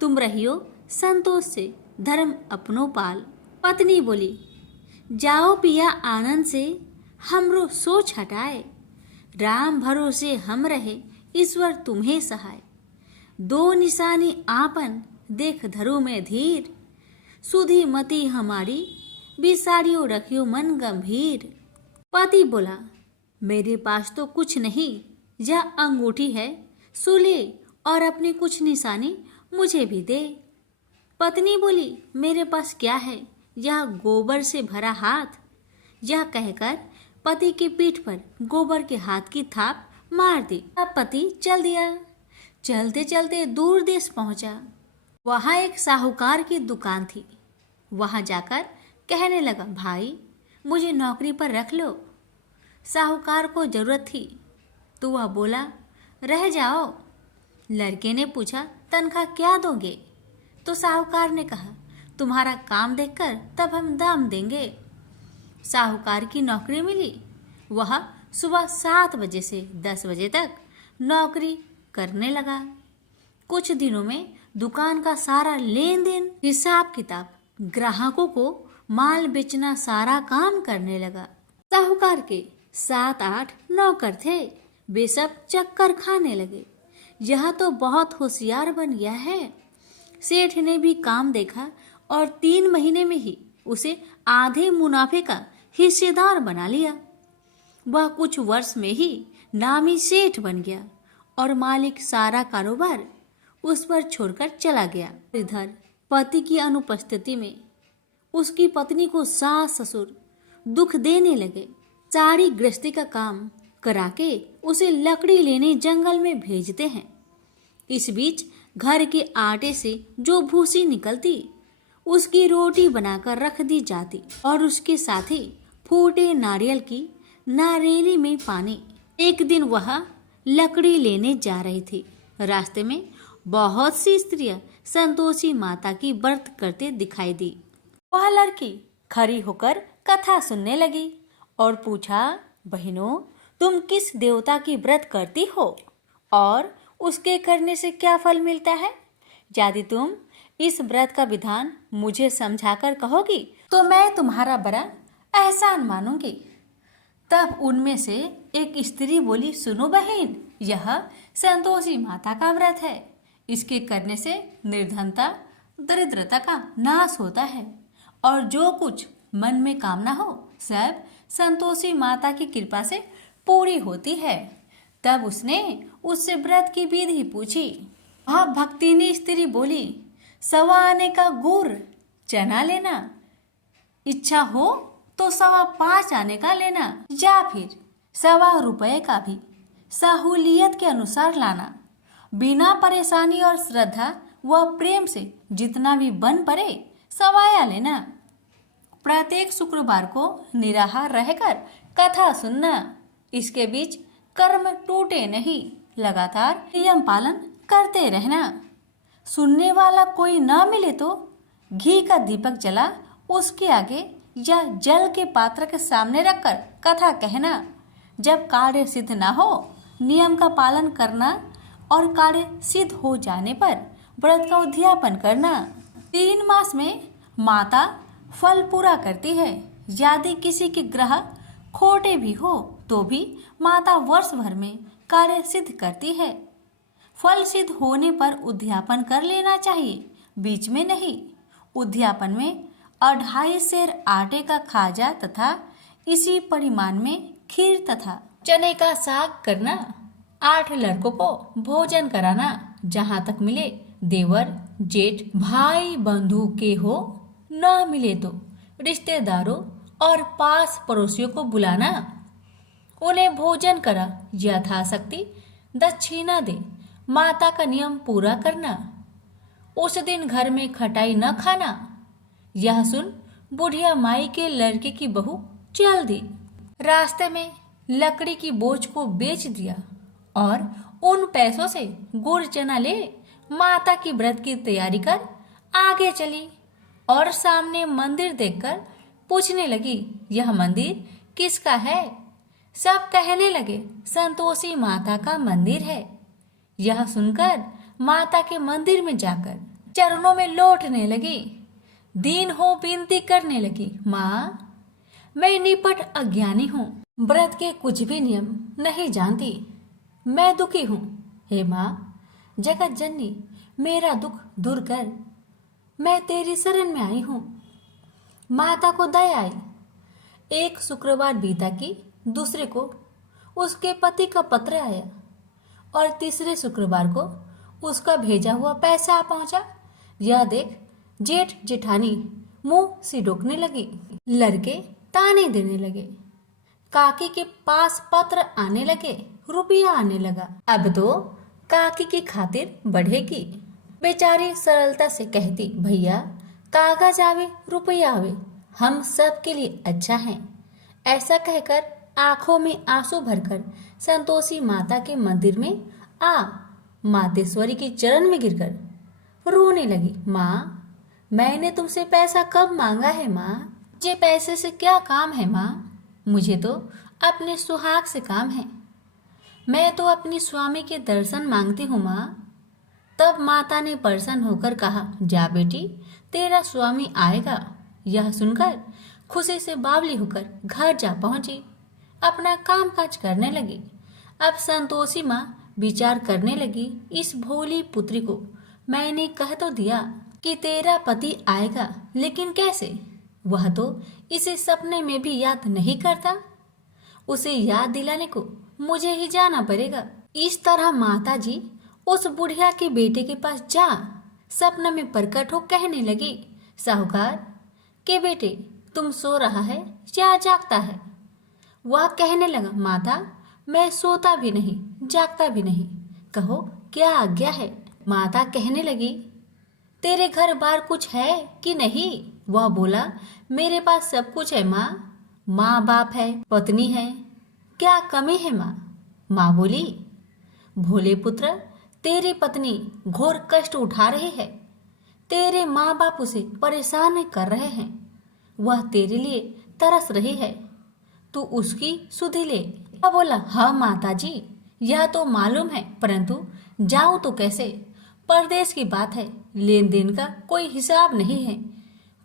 तुम रहियो संतोष से, धर्म अपनो पाल। पत्नी बोली, जाओ पिया आनंद से, हमरो सोच हटाए, राम भरोसे हम रहे, ईश्वर तुम्हें सहाय। 2 निशानी आपन, देख धरो में धीर, सुधी मती हमारी, बिसारियो रखियो मन गंभीर। पति बोला, मेरे पास तो कुछ नहीं, यह अंगूठी है, सुले और अपनी कुछ निशानी मुझे भी दे। पत्नी बोली, मेरे पास क्या है, यह गोबर से भरा हाथ। यह कहकर पति की पीठ पर गोबर के हाथ की थाप मार दी। अब पति चल दिया। चलते चलते दूर देश पहुंचा। वहां एक साहूकार की दुकान थी। वहां जाकर कहने लगा, भाई मुझे नौकरी पर रख लो। साहूकार को जरूरत थी तो वह बोला, रह जाओ। लड़के ने पूछा, तनख्वाह क्या दोगे? तो साहूकार ने कहा, तुम्हारा काम देखकर तब हम दाम देंगे। साहूकार की नौकरी मिली। वह सुबह 7 बजे से 10 बजे तक नौकरी करने लगा। कुछ दिनों में दुकान का सारा लेन देन, हिसाब किताब, ग्राहकों को माल बेचना, सारा काम करने लगा। साहूकार के 7-8 नौकर थे। वे सब चक्कर खाने लगे। यह तो बहुत होशियार बन गया है। सेठ ने भी काम देखा और 3 महीने में ही उसे आधे मुनाफे का हिस्सेदार बना लिया। वह कुछ वर्ष में ही नामी सेठ बन गया और मालिक सारा कारोबार उस पर छोड़कर चला गया। इधर पति की अनुपस्थिति में उसकी पत्नी को सास ससुर दुख देने लगे। सारी गृहस्थी का काम करा के उसे लकड़ी लेने जंगल में भेजते हैं। इस बीच घर के आटे से जो भूसी निकलती उसकी रोटी बनाकर रख दी जाती और उसके साथ ही फूटे नारियल की नारेली में पानी। एक दिन वह लकड़ी लेने जा रही थी। रास्ते में बहुत सी स्त्रियां संतोषी माता की व्रत करते दिखाई दी। वह लड़की खड़ी होकर कथा सुनने लगी और पूछा, बहनों तुम किस देवता की व्रत करती हो और उसके करने से क्या फल मिलता है? यदि तुम इस व्रत का विधान मुझे समझाकर कहोगी तो मैं तुम्हारा बड़ा एहसान मानूंगी। तब उनमें से एक स्त्री बोली, सुनो बहन, यह संतोषी माता का व्रत है। इसके करने से निर्धनता, दरिद्रता का नाश होता है और जो कुछ मन में कामना हो सब संतोषी माता की कृपा से पूरी होती है। तब उसने उससे व्रत की विधि पूछी। वह भक्तिनी स्त्री बोली, 1.25 आने का गुड़ चना लेना, इच्छा हो तो 5.25 आने का लेना या फिर 1.25 रुपए का भी, सहूलियत के अनुसार लाना, बिना परेशानी और श्रद्धा व प्रेम से जितना भी बन पड़े सवाया लेना। प्रत्येक शुक्रवार को निराहार रहकर कथा सुनना। इसके बीच कर्म टूटे नहीं, लगातार नियम पालन करते रहना। सुनने वाला कोई न मिले तो घी का दीपक जला उसके आगे या जल के पात्र के सामने रखकर कथा कहना। जब कार्य सिद्ध न हो नियम का पालन करना और कार्य सिद्ध हो जाने पर व्रत का उद्यापन करना। 3 मास में माता फल पूरा करती है। यदि किसी के ग्रह खोटे भी हो तो भी माता वर्ष भर में कार्य सिद्ध करती है। फल सिद्ध होने पर उद्यापन कर लेना चाहिए, बीच में नहीं। उद्यापन में 2.5 सेर आटे का खाजा तथा इसी परिमाण में खीर तथा चने का साग करना। 8 लड़कों को भोजन कराना, जहाँ तक मिले देवर जेठ भाई बंधु के हो, न मिले तो रिश्तेदारों और पास पड़ोसियों को बुलाना। उन्हें भोजन करा यथाशक्ति दक्षिणा दे, माता का नियम पूरा करना। उस दिन घर में खटाई न खाना। यह सुन बुढ़िया माई के लड़के की बहू चल दी। रास्ते में लकड़ी की बोझ को बेच दिया और उन पैसों से गुड़ चना ले माता की व्रत की तैयारी कर आगे चली और सामने मंदिर देखकर पूछने लगी, यह मंदिर किसका है? सब कहने लगे, संतोषी माता का मंदिर है। यह सुनकर माता के मंदिर में जाकर चरणों में लौटने लगी। दीन हो विनती करने लगी, माँ मैं निपट अज्ञानी हूँ, व्रत के कुछ भी नियम नहीं जानती, मैं दुखी हूँ। हे माँ जगत जननी मेरा दुख दूर कर, मैं तेरी शरण में आई हूँ। माता को दया आई। एक शुक्रवार बीता कि दूसरे को उसके पति का पत्र आया और तीसरे शुक्रवार को उसका भेजा हुआ पैसा आ पहुंचा। यह देख जेठ जेठानी मुंह सिडोकने लगी, लड़के ताने देने लगे, काकी के पास पत्र आने लगे, रुपया आने लगा। अब तो काकी की खातिर बढ़ेगी। बेचारी सरलता से कहती, भैया कागज आवे रुपया आवे, हम सब के लिए अच्छा है। ऐसा कहकर आंखों में आंसू भरकर संतोषी माता के मंदिर में आ मातेश्वरी के चरण में गिरकर रोने लगी, माँ मैंने तुमसे पैसा कब मांगा है माँ? मुझे पैसे से क्या काम है माँ? मुझे तो अपने सुहाग से काम है। मैं तो अपनी स्वामी के दर्शन मांगती हूँ माँ। तब माता ने प्रसन्न होकर कहा, जा बेटी तेरा स्वामी आएगा। यह सुनकर खुशी से बावली होकर घर जा पहुंची, अपना काम काज करने लगी। अब संतोषी माँ विचार करने लगी, इस भोली पुत्री को मैंने कह तो दिया कि तेरा पति आएगा, लेकिन कैसे? वह तो इसे सपने में भी याद नहीं करता। उसे याद दिलाने को मुझे ही जाना पड़ेगा। इस तरह माता जी उस बुढ़िया के बेटे के पास जा सपना में प्रकट हो कहने लगी, साहूकार के बेटे तुम सो रहा है या जागता है? वह कहने लगा, माता मैं सोता भी नहीं जागता भी नहीं, कहो क्या आज्ञा है? माता कहने लगी, तेरे घर बार कुछ है कि नहीं? वह बोला, मेरे पास सब कुछ है माँ, माँ बाप है, पत्नी है, क्या कमी है माँ? माँ बोली, भोले पुत्र तेरी पत्नी घोर कष्ट उठा रही है, तेरे माँ बाप उसे परेशान कर रहे हैं, वह तेरे लिए तरस रही है, तू उसकी सुधि ले। वह बोला, हाँ माता जी यह तो मालूम है, परंतु जाऊं तो कैसे? परदेश की बात है, लेन देन का कोई हिसाब नहीं है,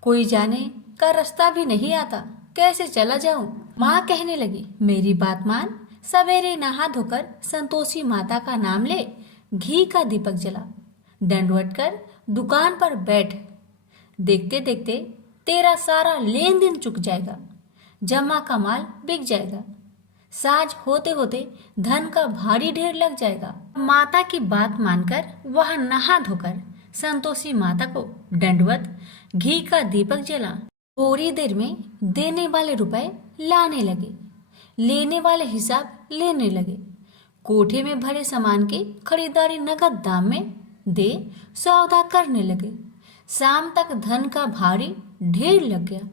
कोई जाने का रास्ता भी नहीं आता, कैसे चला जाऊं? माँ कहने लगी, मेरी बात मान, सवेरे नहा धोकर संतोषी माता का नाम ले, घी का दीपक जला, दंडवत कर दुकान पर बैठ, देखते देखते तेरा सारा लेन देन चुक जाएगा, जमा का माल बिक जाएगा, साज होते होते धन का भारी ढेर लग जाएगा। माता की बात मानकर वह नहा धोकर संतोषी माता को दंडवत घी का दीपक जला, थोड़ी देर में देने वाले रुपए लाने लगे, लेने वाले हिसाब लेने लगे। कोठे में भरे सामान की खरीदारी नगद दाम में दे सौदा करने लगे। शाम तक धन का भारी ढेर लग गया।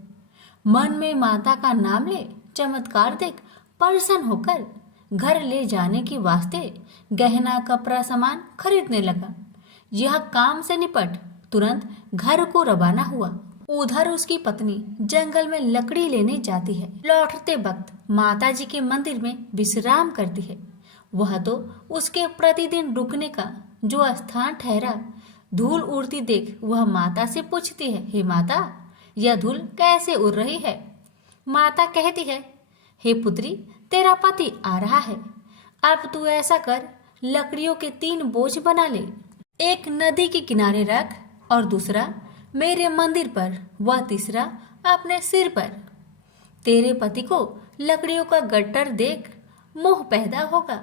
मन में माता का नाम ले चमत्कार देख प्रसन्न होकर घर ले जाने के वास्ते गहना कपड़ा सामान खरीदने लगा। यह काम से निपट तुरंत घर को रवाना हुआ। उधर उसकी पत्नी जंगल में लकड़ी लेने जाती है। लौटते वक्त माता जी के मंदिर में विश्राम करती है। वह तो उसके प्रतिदिन रुकने का जो स्थान ठहरा। धूल उड़ती देख वह माता से पूछती है, हे माता, यह धूल कैसे उड़ रही है? माता कहती है, हे पुत्री, तेरा पति आ रहा है। अब तू ऐसा कर, लकड़ियों के 3 बोझ बना ले। एक नदी के किनारे रख और दूसरा मेरे मंदिर पर, वह तीसरा अपने सिर पर। तेरे पति को लकड़ियों का गट्टर देख मोह पैदा होगा।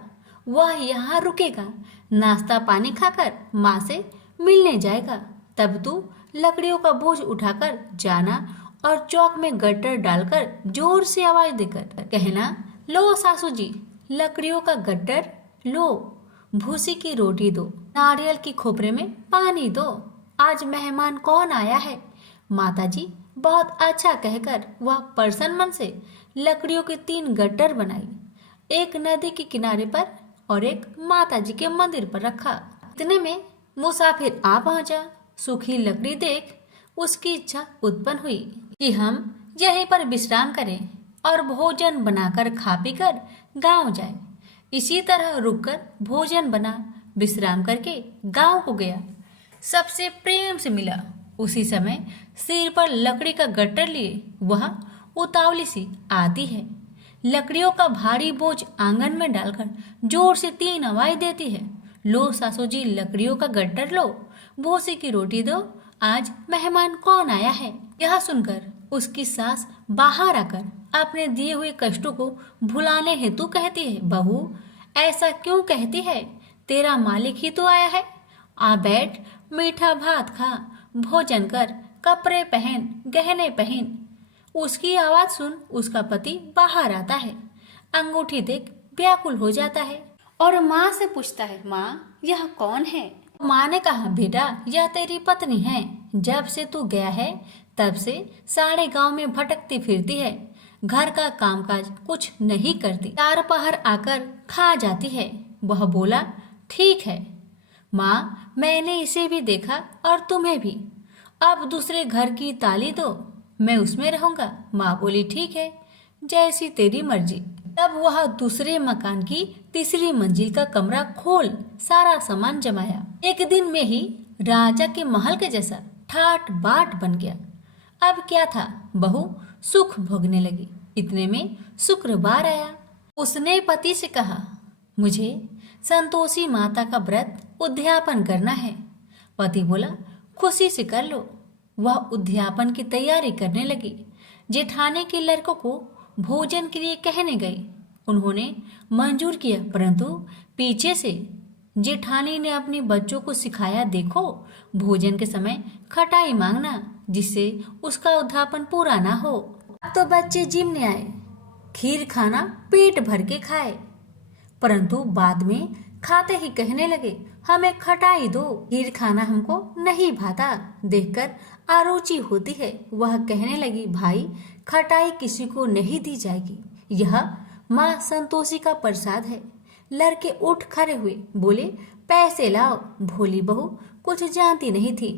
वह यहाँ रुकेगा, नाश्ता पानी खाकर माँ से मिलने जाएगा। तब तू लकड़ियों का बोझ उठाकर जाना और चौक में गट्टर डालकर जोर से आवाज देकर कहना, लो सासू जी, लकड़ियों का गट्टर लो, भूसी की रोटी दो, नारियल की खोपरे में पानी दो। आज मेहमान कौन आया है? माताजी बहुत अच्छा कहकर वह प्रसन्न मन से लकड़ियों के 3 गट्टर बनाई। एक नदी के किनारे पर और एक माताजी के मंदिर पर रखा। इतने में मुसाफिर आ पहुंचा। सूखी लकड़ी देख उसकी इच्छा उत्पन्न हुई कि हम यहीं पर विश्राम करें और भोजन बनाकर खा पीकर गांव जाए। इसी तरह रुककर भोजन बना, विश्राम करके गांव को गया। सबसे प्रेम से मिला। उसी समय सिर पर लकड़ी का गट्टर लिए वह उतावली सी आती है। लकड़ियों का भारी बोझ आंगन में डालकर जोर से 3 आवाज देती है, लो सासू जी, लकड़ियों का गट्टर लो, भूसी की रोटी दो, आज मेहमान कौन आया है? यह सुनकर उसकी सास बाहर आकर अपने दिए हुए कष्टों को भुलाने हेतु कहती है, बहू ऐसा क्यों कहती है? तेरा मालिक ही तो आया है। आ बैठ, मीठा भात खा, भोजन कर, कपड़े पहन, गहने पहन। उसकी आवाज सुन उसका पति बाहर आता है। अंगूठी देख व्याकुल हो जाता है और माँ से पूछता है, माँ यह कौन है? माँ ने कहा, बेटा यह तेरी पत्नी है। जब से तू गया है तब से सारे गांव में भटकती फिरती है। घर का कामकाज कुछ नहीं करती, 4 पहर आकर खा जाती है। वह बोला, ठीक है माँ, मैंने इसे भी देखा और तुम्हें भी। अब दूसरे घर की ताली दो, मैं उसमें रहूंगा। माँ बोली, ठीक है, जैसी तेरी मर्जी। तब वह दूसरे मकान की 3री मंजिल का कमरा खोल सारा सामान जमाया। एक दिन में ही राजा के महल के जैसा ठाट बाट बन गया। अब क्या था, बहू सुख भोगने लगी। इतने में शुक्रवार आया। उसने पति से कहा, मुझे संतोषी माता का व्रत उद्यापन करना है। पति बोला, खुशी से कर लो। वह उद्यापन की तैयारी करने लगी। जेठानी के लड़कों को भोजन के लिए कहने गई। उन्होंने मंजूर किया, परंतु पीछे से जेठानी ने अपने बच्चों को सिखाया, देखो भोजन के समय खटाई मांगना, जिससे उसका उद्यापन पूरा ना हो। अब तो बच्चे जिमने आए, खीर खाना पेट भर के खाए, परंतु बाद में खाते ही कहने लगे, हमें खटाई दो, खीर खाना हमको नहीं भाता। देखकर अरुचि होती है। वह कहने लगी, भाई खटाई किसी को नहीं दी जाएगी, यह माँ संतोषी का प्रसाद है। लड़के उठ खड़े हुए, बोले, पैसे लाओ। भोली बहू कुछ जानती नहीं थी।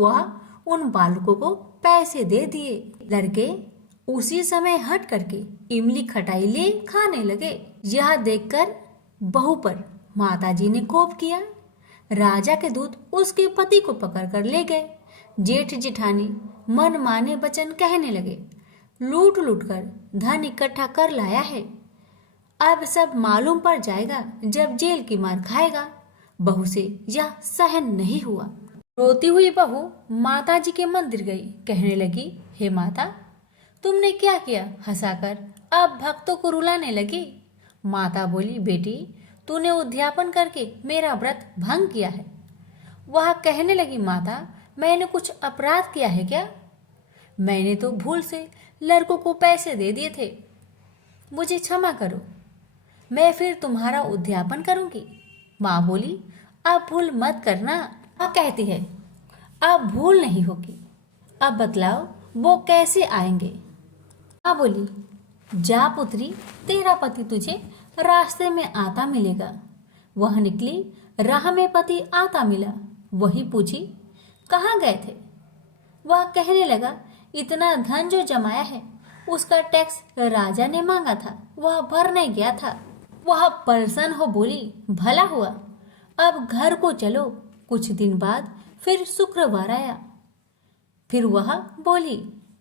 वह उन बालकों को पैसे दे दिए। लड़के उसी समय हट करके इमली खटाई ले खाने लगे। यह देखकर बहू पर माताजी ने कोप किया। राजा के दूत उसके पति को पकड़कर ले गए। जेठ जेठानी मन माने वचन कहने लगे, लूट लूट कर धन इकट्ठा कर लाया है, अब सब मालूम पड़ जाएगा जब जेल की मार खाएगा। बहू से यह सहन नहीं हुआ। रोती हुई बहू माताजी के मंदिर गई। कहने लगी, हे माता, तुमने क्या किया? हंसाकर अब भक्तों को रुलाने लगी। माता बोली, बेटी तूने उद्यापन करके मेरा व्रत भंग किया है। वह कहने लगी, माता मैंने कुछ अपराध किया है क्या? मैंने तो भूल से लड़कों को पैसे दे दिए थे, मुझे क्षमा करो। मैं फिर तुम्हारा उद्यापन करूंगी। माँ बोली, अब भूल मत करना। माँ कहती है, अब भूल नहीं होगी। अब बतलाओ वो कैसे आएंगे। माँ बोली, जा पुत्री, तेरा पति तुझे रास्ते में आता मिलेगा। वह निकली, राह में पति आता मिला। वही पूछी, कहाँ गए थे। वह कहने लगा, इतना धन जो जमाया है उसका टैक्स राजा ने मांगा था, वह भरने गया था। वह परेशान हो बोली, भला हुआ, अब घर को चलो। कुछ दिन बाद फिर शुक्रवार आया। फिर वह बोली,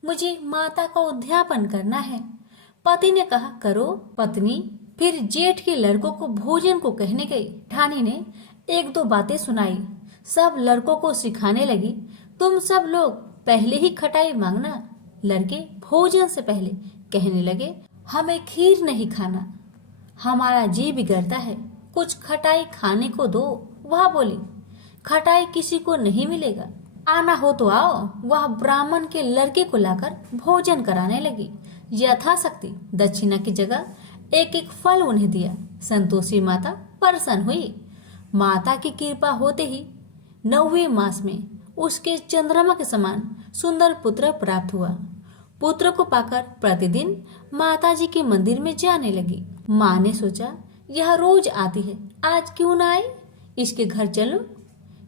मुझे माता का उद्यापन करना है। पति ने कहा, करो। पत्नी फिर जेठ के लड़कों को भोजन को कहने गई। ठानी ने एक दो बातें सुनाई। सब लड़कों को सिखाने लगी, तुम सब लोग पहले ही खटाई मांगना। लड़के भोजन से पहले कहने लगे, हमें खीर नहीं खाना, हमारा जी बिगड़ता है, कुछ खटाई खाने को दो। वह बोली, खटाई किसी को नहीं मिलेगा, आना हो तो आओ। वह ब्राह्मण के लड़के को लाकर भोजन कराने लगी। यथाशक्ति दक्षिणा की जगह एक एक फल उन्हें दिया। संतोषी माता प्रसन्न हुई। माता की कृपा होते ही 9वें मास में उसके चंद्रमा के समान सुंदर पुत्र प्राप्त हुआ। पुत्र को पाकर प्रतिदिन माताजी के मंदिर में जाने लगी। माँ ने सोचा, यह रोज आती है, आज क्यों ना आए, इसके घर चलो।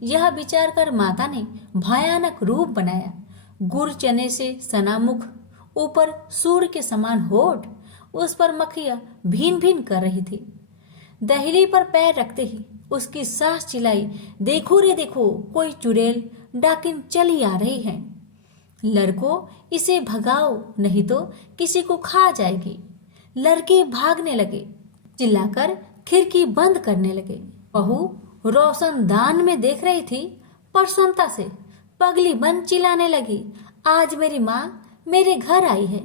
यह विचार कर माता ने भयानक रूप बनाया। गुड़ चने से सना मुख, ऊपर सूर्य के समान होठ, उस पर मक्खियां भीन भीन कर रही थी। दहली पर पैर रखते ही उसकी सास चिल्लाई, देखो रे देखो, कोई चुड़ैल डाकिन चली आ रही है। लड़कों, इसे भगाओ, नहीं तो किसी को खा जाएगी। लड़के भागने लगे, चिल्लाकर खिड़की बंद करने लगे। बहू रोशनदान में देख रही थी। प्रसन्नता से पगली बन चिल्लाने लगी, आज मेरी माँ मेरे घर आई है,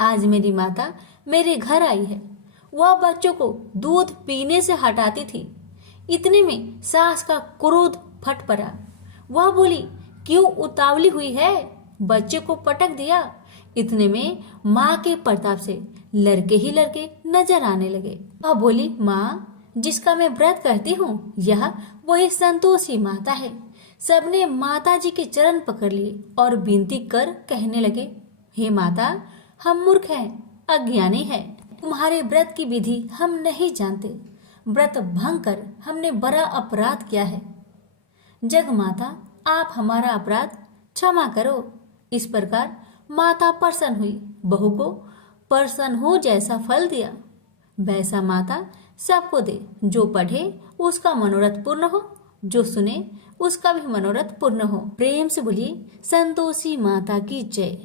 आज मेरी माता मेरे घर आई है। वह बच्चों को दूध पीने से हटाती थी। इतने में सास का क्रोध फट पड़ा। वह बोली, क्यों उतावली हुई है, बच्चे को पटक दिया। इतने में माँ के प्रताप से लड़के ही लड़के नजर आने लगे। वह बोली, माँ, जिसका मैं व्रत करती हूँ, यह वही संतोषी माता है। सबने माता जी के चरण पकड़ लिए और विनती कर कहने लगे, हे माता, हम मूर्ख हैं, अज्ञानी हैं, तुम्हारे व्रत की विधि हम नहीं जानते। व्रत भंग कर हमने बड़ा अपराध किया है। जग माता, आप हमारा अपराध क्षमा करो। इस प्रकार माता प्रसन्न हुई। बहू को प्रसन्न हो जैसा फल दिया, वैसा माता सबको दे। जो पढ़े उसका मनोरथ पूर्ण हो, जो सुने उसका भी मनोरथ पूर्ण हो। प्रेम से बोलिए, संतोषी माता की जय।